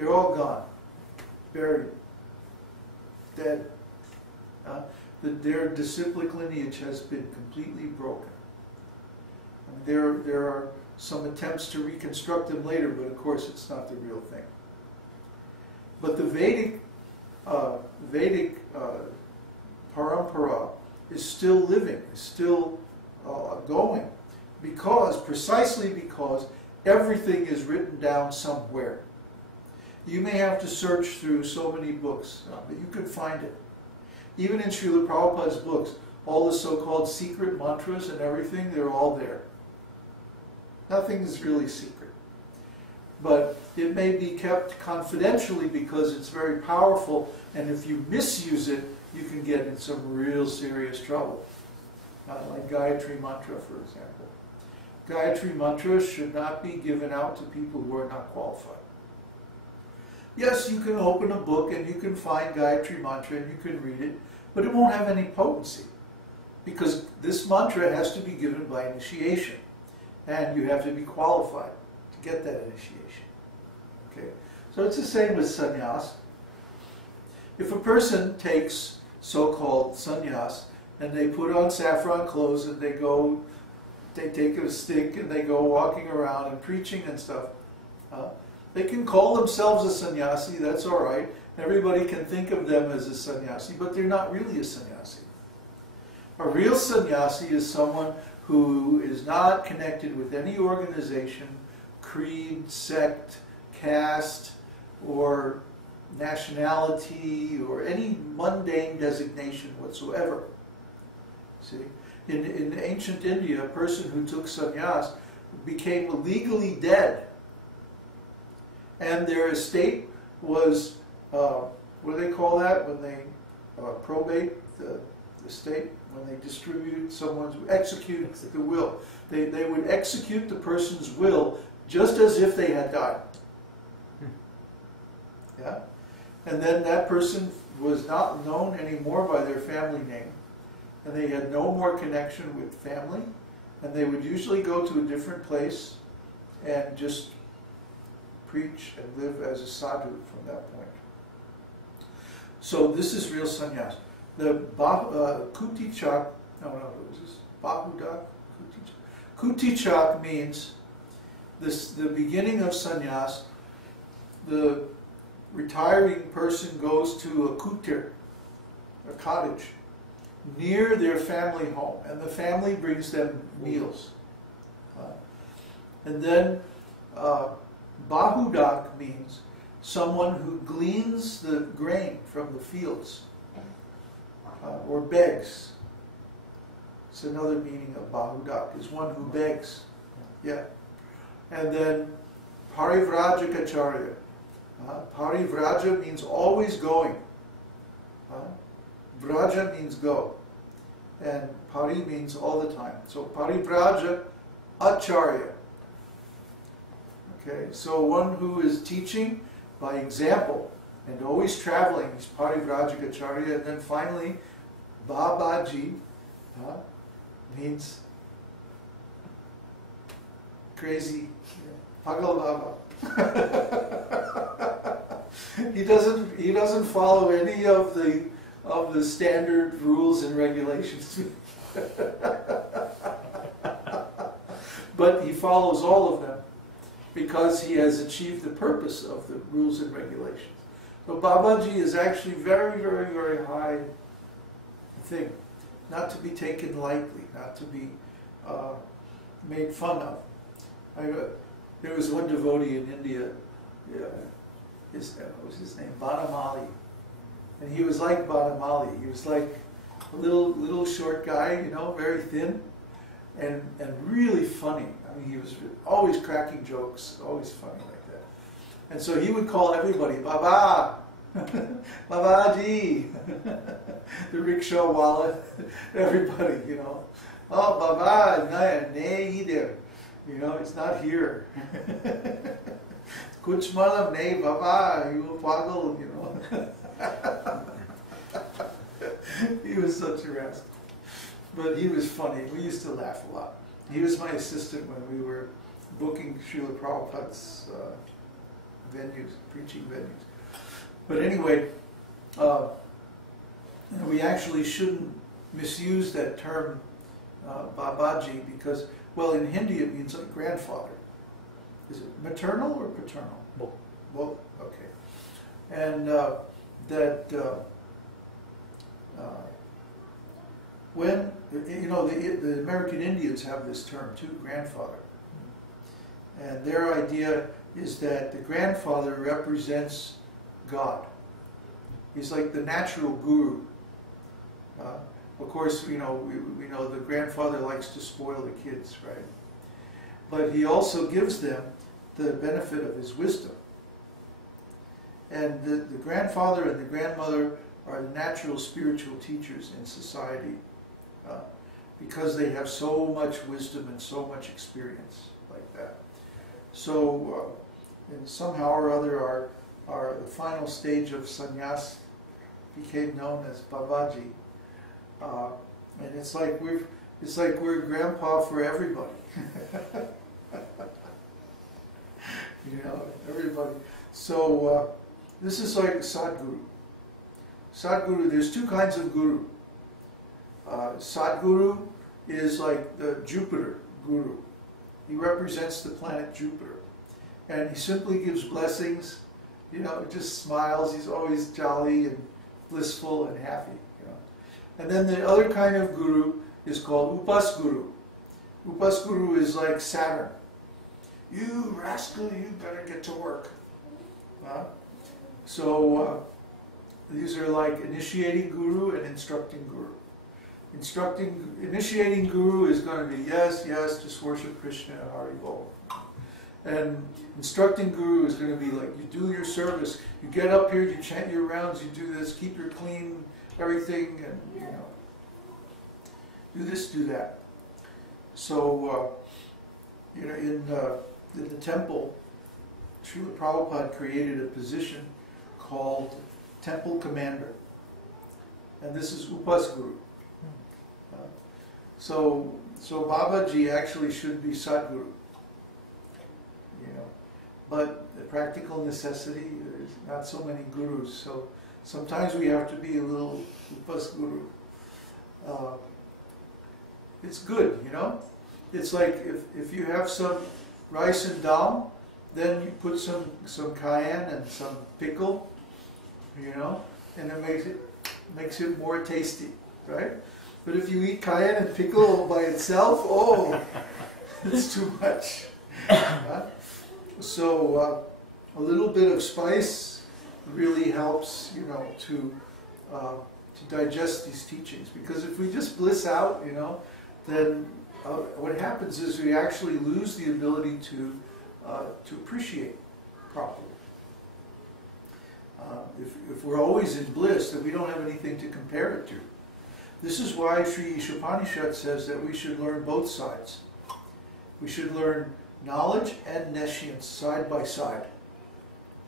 They're all gone, buried, dead. Their disciplic lineage has been completely broken. And there are some attempts to reconstruct them later, but of course it's not the real thing. But the Vedic parampara is still living, is still going, precisely because everything is written down somewhere. You may have to search through so many books, but you can find it. Even in Srila Prabhupada's books, all the so-called secret mantras and everything, they're all there. Nothing is really secret. But it may be kept confidentially because it's very powerful, and if you misuse it, you can get in some real serious trouble. Like Gayatri Mantra, for example. Gayatri Mantra should not be given out to people who are not qualified. Yes, you can open a book and you can find Gayatri Mantra and you can read it, but it won't have any potency. Because this mantra has to be given by initiation. And you have to be qualified to get that initiation. Okay? So it's the same with sannyas. If a person takes so-called sannyas and they put on saffron clothes and they take a stick and they go walking around and preaching and stuff, they can call themselves a sannyasi, that's all right. Everybody can think of them as a sannyasi, but they're not really a sannyasi. A real sannyasi is someone who is not connected with any organization, creed, sect, caste, or nationality, or any mundane designation whatsoever. See? In ancient India, a person who took sannyas became legally dead. And their estate was, what do they call that when they probate the estate? When they distribute someone's, execute the will. They would execute the person's will just as if they had died. Yeah? And then that person was not known anymore by their family name. And they had no more connection with family. And they would usually go to a different place and just preach and live as a sadhu from that point. So this is real sannyas. The Kutichak, what is this? Bahudak? Kutichak means the beginning of sannyas. The retiring person goes to a kutir, a cottage, near their family home, and the family brings them meals. And then Bahudak means someone who gleans the grain from the fields, or begs. It's another meaning of Bahudak, is one who begs. Yeah. And then Parivrajakacharya. Parivraja means always going. Vraja means go. And Pari means all the time. So Parivraja Acharya. Okay, so one who is teaching by example and always traveling is Parivrajagacharya. And then finally, Babaji means crazy, Pagal Baba. He doesn't follow any of the standard rules and regulations. But he follows all of them because he has achieved the purpose of the rules and regulations. So Babaji is actually very, very, very high thing, not to be taken lightly, not to be made fun of. There was one devotee in India, what was his name? Banamali. And he was like Banamali. He was like a little short guy, you know, very thin, and really funny. I mean, he was always cracking jokes, always funny like that. And so he would call everybody, Baba, Babaji, the rickshaw wallet, everybody, you know. Oh, Baba, nahi there. You know, it's not here. Kuch malam nahi, Baba, you pagal, you know. He was such a rascal. But he was funny. We used to laugh a lot. He was my assistant when we were booking Srila Prabhupada's venues, preaching venues. But anyway, we actually shouldn't misuse that term Babaji because, well, in Hindi it means like grandfather. Is it maternal or paternal? Both. Both? Okay. And when, you know, the American Indians have this term too, grandfather. And their idea is that the grandfather represents God. He's like the natural guru. Of course, you know, we know the grandfather likes to spoil the kids, right? But he also gives them the benefit of his wisdom. And the grandfather and the grandmother are the natural spiritual teachers in society because they have so much wisdom and so much experience like that. So, and somehow or other, the final stage of sannyas became known as Babaji, and it's like we're grandpa for everybody. You know, everybody. So this is like Sadguru. Sadguru, there's two kinds of guru. Sadguru is like the Jupiter guru. He represents the planet Jupiter. And he simply gives blessings, you know, just smiles. He's always jolly and blissful and happy, you know. And then the other kind of guru is called Upasguru. Upasguru is like Saturn. You rascal, you better get to work. So these are like initiating guru and instructing guru. Initiating guru is going to be yes, yes, just worship Krishna and Haribol. And instructing guru is going to be like, you do your service, you get up here, you chant your rounds, you do this, keep your clean, everything, and you know, do this, do that. So, you know, in the temple, Srila Prabhupada created a position called Temple Commander. And this is Upasguru. So Babaji actually should be Sadguru. You know, but the practical necessity, there's not so many gurus, so sometimes we have to be a little Upasguru. It's good, you know. It's like if you have some rice and dal, then you put some cayenne and some pickle, you know, and it makes it more tasty, right? But if you eat cayenne and pickle by itself, oh, it's too much. So a little bit of spice really helps, you know, to digest these teachings. Because if we just bliss out, you know, then what happens is we actually lose the ability to appreciate properly. If we're always in bliss, then we don't have anything to compare it to. This is why Sri Ishopanishad says that we should learn both sides. We should learn knowledge and nescience side by side.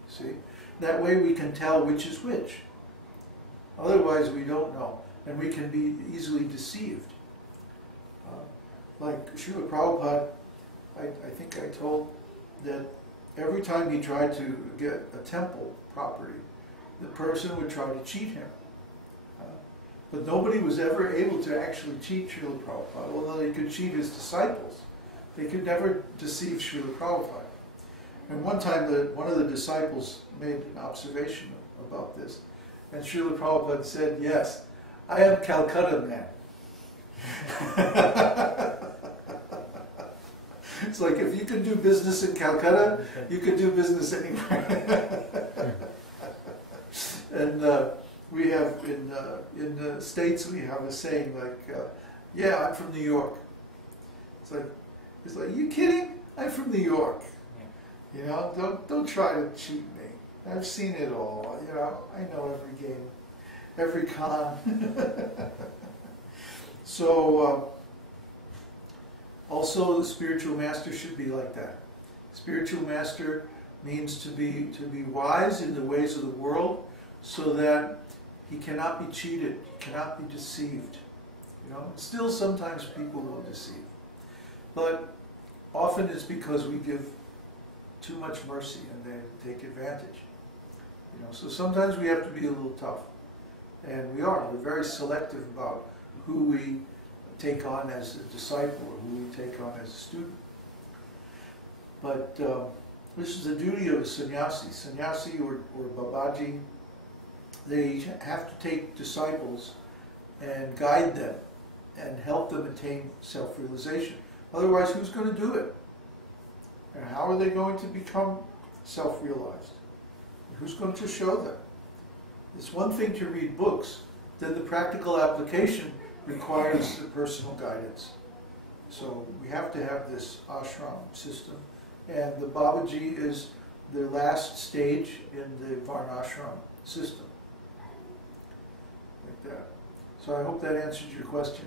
See? That way we can tell which is which. Otherwise we don't know, and we can be easily deceived. Like Srila Prabhupada, I think I told that every time he tried to get a temple property, the person would try to cheat him. But nobody was ever able to actually cheat Srila Prabhupada, although they could cheat his disciples. They could never deceive Srila Prabhupada. And one time one of the disciples made an observation about this, and Srila Prabhupada said, yes, I am Calcutta man. It's like if you can do business in Calcutta, you can do business anywhere. And we have in the States we have a saying like, yeah, I'm from New York. It's like, you kidding? I'm from New York. Yeah. You know, don't try to cheat me. I've seen it all. You know, I know every game, every con. So also the spiritual master should be like that. Spiritual master means to be wise in the ways of the world, so that he cannot be cheated, cannot be deceived. You know, still sometimes people will deceive, but often it's because we give too much mercy and they take advantage. You know, so sometimes we have to be a little tough, and we are. We're very selective about who we take on as a disciple or who we take on as a student. But this is the duty of a sannyasi. Sannyasi or Babaji, they have to take disciples and guide them and help them attain self-realization. Otherwise, who's going to do it? And how are they going to become self-realized? Who's going to show them? It's one thing to read books, then the practical application requires the personal guidance. So we have to have this ashram system, and the Babaji is the last stage in the Varnashram system. Like that. So I hope that answered your question.